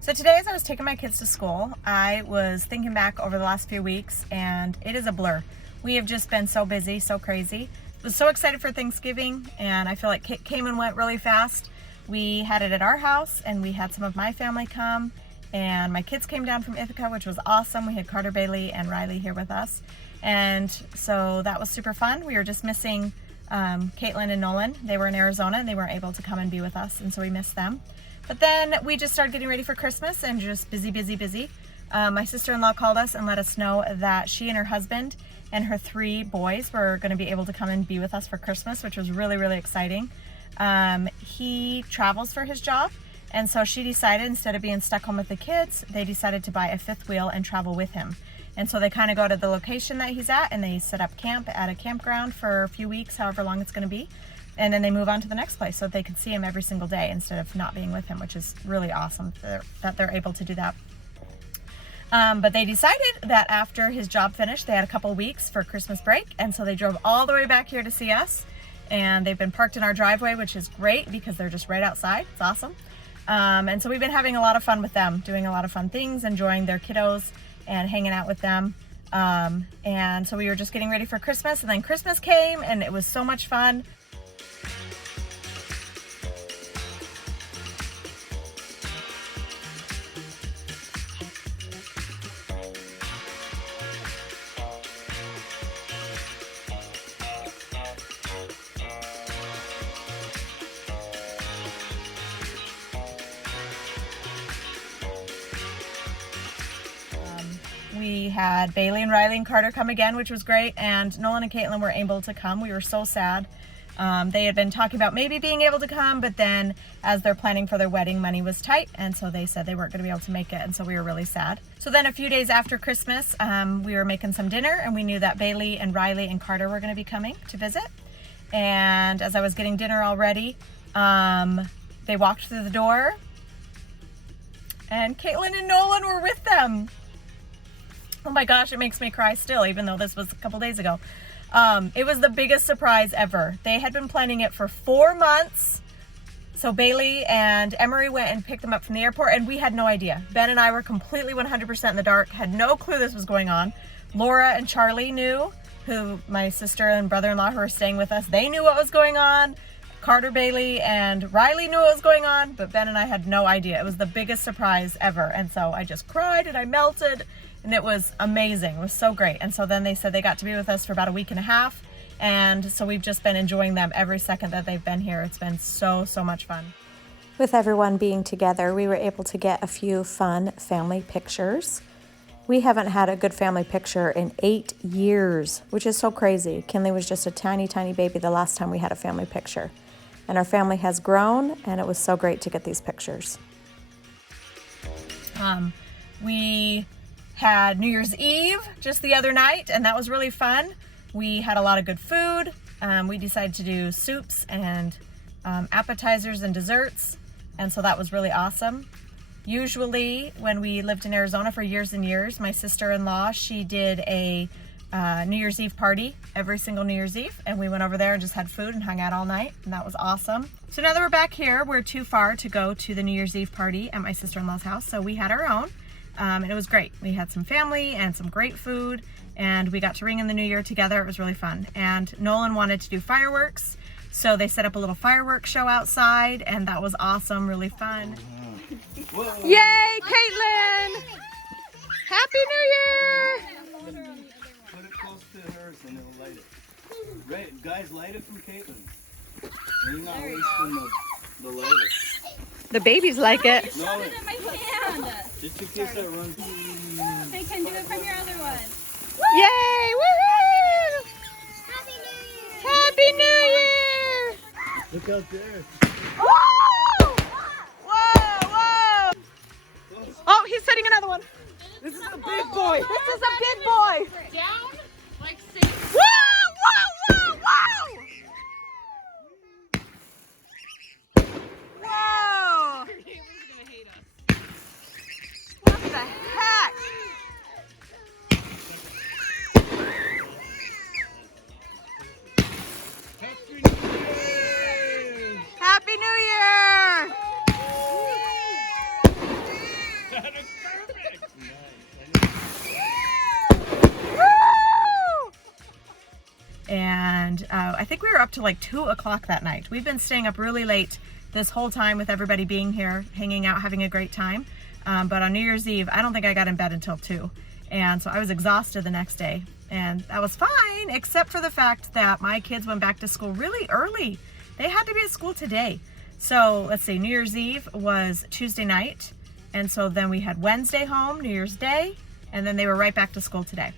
So today, as I was taking my kids to school, I was thinking back over the last few weeks, and it is a blur. We have just been so busy, so crazy. I was so excited for Thanksgiving, and I feel like it came and went really fast. We had it at our house, and we had some of my family come, and my kids came down from Ithaca, which was awesome. We had Carter, Bailey, and Riley here with us, and so that was super fun. We were just missing Caitlin and Nolan. They were in Arizona, and they weren't able to come and be with us, and so we missed them. But then we just started getting ready for Christmas and just busy. My sister-in-law called us and let us know that she and her husband and her 3 boys were going to be able to come and be with us for Christmas, which was really exciting. He travels for his job, and so she decided, instead of being stuck home with the kids, they decided to buy a 5th wheel and travel with him. And so they kind of go to the location that he's at, and they set up camp at a campground for a few weeks, however long it's going to be. And then they move on to the next place so they could see him every single day instead of not being with him, which is really awesome that they're able to do that. But they decided that after his job finished, they had a couple weeks for Christmas break, and so they drove all the way back here to see us. And they've been parked in our driveway, which is great because they're just right outside. It's awesome. And so we've been having a lot of fun with them, doing a lot of fun things, enjoying their kiddos and hanging out with them. And so we were just getting ready for Christmas, and then Christmas came, and it was so much fun. We had Bailey and Riley and Carter come again, which was great, and Nolan and Caitlin were able to come. We were so sad. They had been talking about maybe being able to come, but then as they're planning for their wedding, money was tight, and so they said they weren't going to be able to make it, and so we were really sad. So then a few days after Christmas, we were making some dinner, and we knew that Bailey and Riley and Carter were going to be coming to visit. And as I was getting dinner all ready, they walked through the door, and Caitlin and Nolan were with them. Oh my gosh, it makes me cry still, even though this was a couple days ago. It was the biggest surprise ever. They had been planning it for 4 months. So Bailey and Emery went and picked them up from the airport, and we had no idea. Ben and I were completely 100% in the dark, had no clue this was going on. Laura and Charlie knew, who my sister and brother-in-law who were staying with us, they knew what was going on. Carter, Bailey, and Riley knew what was going on, but Ben and I had no idea. It was the biggest surprise ever, and so I just cried and I melted. And it was amazing. It was so great. And so then they said they got to be with us for about a week and a half. And so we've just been enjoying them every second that they've been here. It's been so much fun. With everyone being together, we were able to get a few fun family pictures. We haven't had a good family picture in 8 years, which is so crazy. Kinley was just a tiny baby the last time we had a family picture. And our family has grown, and it was so great to get these pictures. We had New Year's Eve just the other night, and that was really fun. We had a lot of good food. We decided to do soups and appetizers and desserts, and so that was really awesome. Usually when we lived in Arizona for years and years, my sister-in-law, she did a New Year's Eve party every single New Year's Eve, and we went over there and just had food and hung out all night, and that was awesome. So now that we're back here, we're too far to go to the New Year's Eve party at my sister-in-law's house, so we had our own. And it was great. We had some family and some great food, and we got to ring in the new year together. It was really fun. And Nolan wanted to do fireworks, so they set up a little fireworks show outside, and that was awesome, really fun. Whoa. Yay, Caitlin! Happy New Year! Put it close to hers and it'll light it. Right, guys, light it from Caitlin. You're not wasting the lighter. The babies like it. No, Put it in my hand. just in case that runs. They can do it from your other one. Yay! Woohoo! Happy New Year! Happy New Year! Look out there. Whoa! Whoa! Oh, he's setting another one. This is a big boy. This is a big boy. Down like 6. Whoa! Whoa! Whoa! And I think we were up to like 2 o'clock that night. We've been staying up really late this whole time with everybody being here, hanging out, having a great time. But on New Year's Eve, I don't think I got in bed until 2. And so I was exhausted the next day. And that was fine, except for the fact that my kids went back to school really early. They had to be at school today. So let's see, New Year's Eve was Tuesday night. And so then we had Wednesday home, New Year's Day, and then they were right back to school today.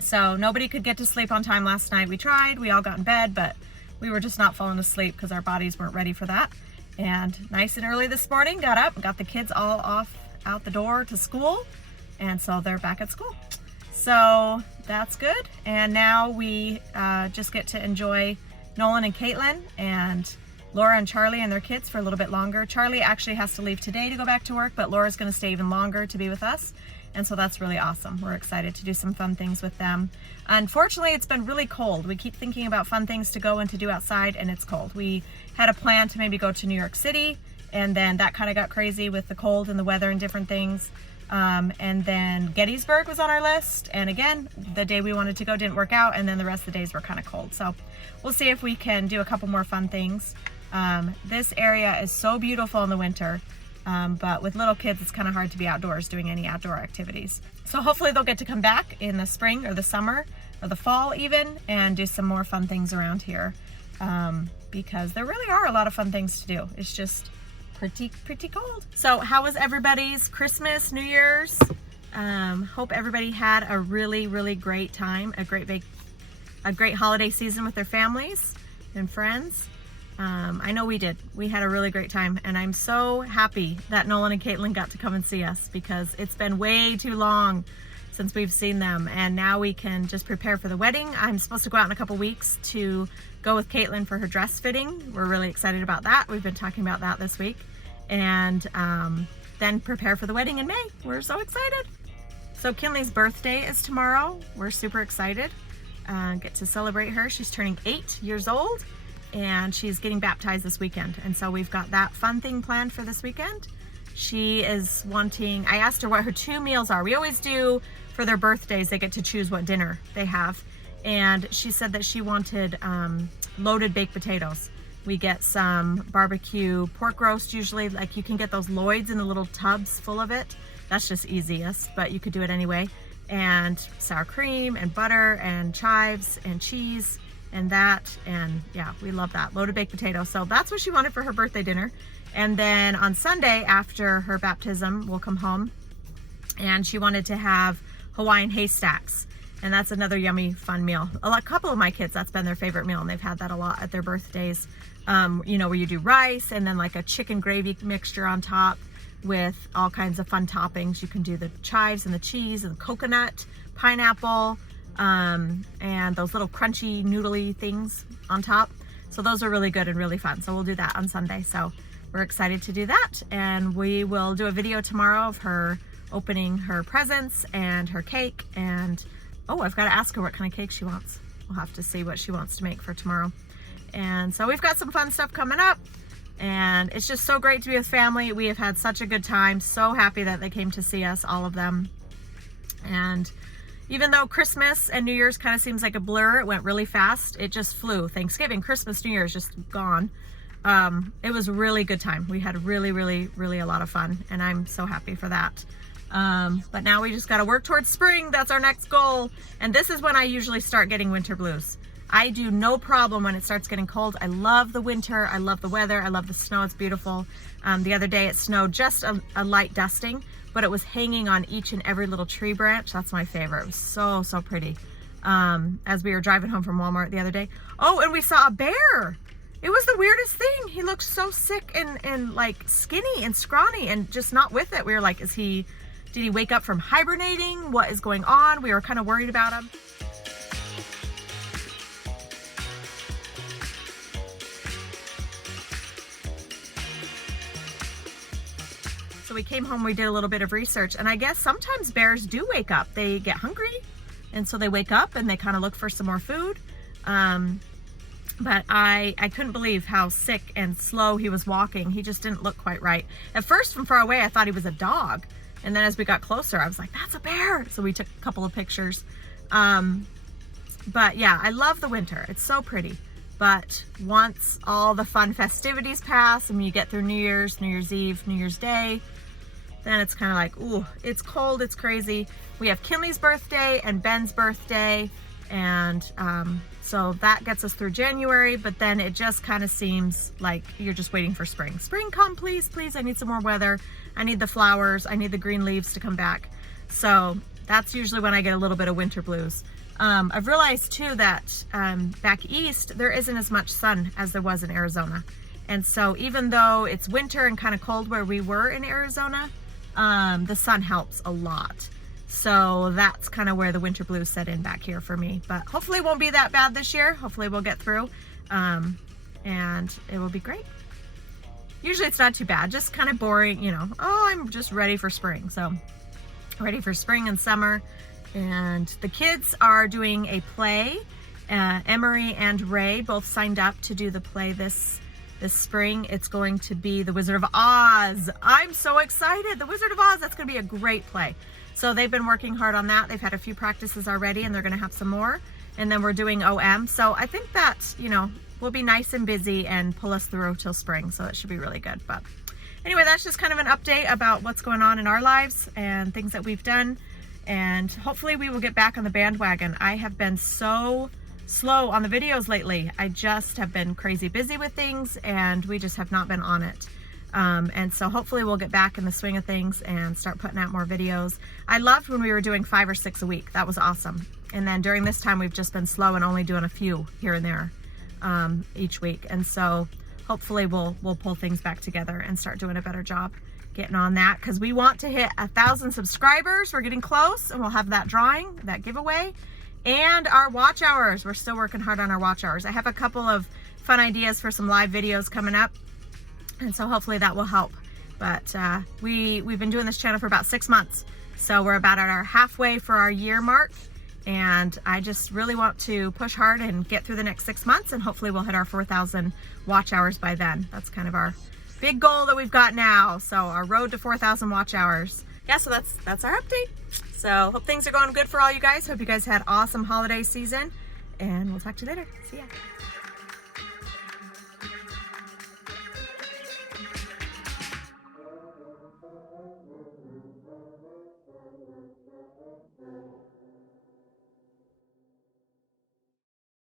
So nobody could get to sleep on time last night. We tried, we all got in bed, but we were just not falling asleep because our bodies weren't ready for that. And nice and early this morning, got up and got the kids all off out the door to school. And so they're back at school. So that's good. And now we just get to enjoy Nolan and Caitlin and Laura and Charlie and their kids for a little bit longer. Charlie actually has to leave today to go back to work, but Laura's going to stay even longer to be with us. And so that's really awesome. We're excited to do some fun things with them. Unfortunately, it's been really cold. We keep thinking about fun things to go and to do outside, and it's cold. We had a plan to maybe go to New York City, and then that kind of got crazy with the cold and the weather and different things. And then Gettysburg was on our list. And again, the day we wanted to go didn't work out, and then the rest of the days were kind of cold. So we'll see if we can do a couple more fun things. This area is so beautiful in the winter. But with little kids, it's kind of hard to be outdoors doing any outdoor activities. So hopefully they'll get to come back in the spring or the summer or the fall even and do some more fun things around here. Because there really are a lot of fun things to do. It's just pretty cold. So how was everybody's Christmas, New Year's? Hope everybody had a really great time, a great holiday season with their families and friends. I know we did. We had a really great time, and I'm so happy that Nolan and Caitlin got to come and see us because it's been way too long since we've seen them, and now we can just prepare for the wedding. I'm supposed to go out in a couple weeks to go with Caitlin for her dress fitting. We're really excited about that. We've been talking about that this week, and then prepare for the wedding in May. We're so excited. So Kinley's birthday is tomorrow. We're super excited. Get to celebrate her. She's turning 8 years old. And she's getting baptized this weekend. And so we've got that fun thing planned for this weekend. She is wanting, I asked her what her 2 meals are. We always do for their birthdays, they get to choose what dinner they have. And she said that she wanted loaded baked potatoes. We get some barbecue pork roast usually, like you can get those Lloyds in the little tubs full of it. That's just easiest, but you could do it anyway. And sour cream and butter and chives and cheese. And yeah, we love that, loaded baked potato. So that's what she wanted for her birthday dinner. And then on Sunday after her baptism, we'll come home and she wanted to have Hawaiian haystacks. And that's another yummy, fun meal. A couple of my kids, that's been their favorite meal, and they've had that a lot at their birthdays. You know, where you do rice and then like a chicken gravy mixture on top with all kinds of fun toppings. You can do the chives and the cheese and the coconut, pineapple, and those little crunchy noodly things on top. So those are really good and really fun. So we'll do that on Sunday. So we're excited to do that. And we will do a video tomorrow of her opening her presents and her cake. And oh, I've got to ask her what kind of cake she wants. We'll have to see what she wants to make for tomorrow. And so we've got some fun stuff coming up. And it's just so great to be with family. We have had such a good time. So happy that they came to see us, all of them. And even though Christmas and New Year's kind of seems like a blur, it went really fast. It just flew. Thanksgiving, Christmas, New Year's just gone. It was a really good time. We had really a lot of fun, and I'm so happy for that. But now we just got to work towards spring. That's our next goal. And this is when I usually start getting winter blues. I do no problem when it starts getting cold. I love the winter. I love the weather. I love the snow. It's beautiful. The other day it snowed, just a light dusting, but it was hanging on each and every little tree branch. That's my favorite. It was so pretty. As we were driving home from Walmart the other day. Oh, and we saw a bear. It was the weirdest thing. He looked so sick and like skinny and scrawny and just not with it. We were like, did he wake up from hibernating? What is going on? We were kind of worried about him. So we came home, we did a little bit of research, and I guess sometimes bears do wake up. They get hungry, and so they wake up and they kind of look for some more food. But I couldn't believe how sick and slow he was walking. He just didn't look quite right. At first, from far away, I thought he was a dog. And then as we got closer, I was like, that's a bear. So we took a couple of pictures. I But yeah, I love the winter. It's so pretty. But once all the fun festivities pass and you get through New Year's Eve, New Year's Day, then it's kind of like, ooh, it's cold, it's crazy. We have Kinley's birthday and Ben's birthday, and so that gets us through January, but then it just kind of seems like you're just waiting for spring. Spring, come please, please, I need some more weather. I need the flowers, I need the green leaves to come back. So that's usually when I get a little bit of winter blues. I've realized too that back east, there isn't as much sun as there was in Arizona. And so even though it's winter and kind of cold where we were in Arizona, the sun helps a lot. So that's kind of where the winter blues set in back here for me. But hopefully it won't be that bad this year. Hopefully we'll get through and it will be great. Usually it's not too bad, just kind of boring, you know, oh, I'm just ready for spring. So ready for spring and summer. And the kids are doing a play. Emery and Ray both signed up to do the play this spring. It's going to be The Wizard of Oz. I'm so excited. The Wizard of Oz, that's going to be a great play. So they've been working hard on that. They've had a few practices already and they're going to have some more. And then we're doing OM. So I think that, you know, will be nice and busy and pull us through till spring. So that should be really good. But anyway, that's just kind of an update about what's going on in our lives and things that we've done. And hopefully we will get back on the bandwagon. I have been so slow on the videos lately. I just have been crazy busy with things and we just have not been on it. And so hopefully we'll get back in the swing of things and start putting out more videos. I loved when we were doing 5 or 6 a week. That was awesome. And then during this time, we've just been slow and only doing a few here and there each week. And so hopefully we'll pull things back together and start doing a better job getting on that, because we want to hit 1,000 subscribers. We're getting close, and we'll have that drawing, that giveaway, and our watch hours. We're still working hard on our watch hours. I have a couple of fun ideas for some live videos coming up, and so hopefully that will help. But we've been doing this channel for about 6 months, so we're about at our halfway for our year mark, and I just really want to push hard and get through the next 6 months, and hopefully we'll hit our 4,000 watch hours by then. That's kind of our big goal that we've got now. So our road to 4,000 watch hours. Yeah, so that's our update. So hope things are going good for all you guys. Hope you guys had awesome holiday season, and we'll talk to you later. See ya.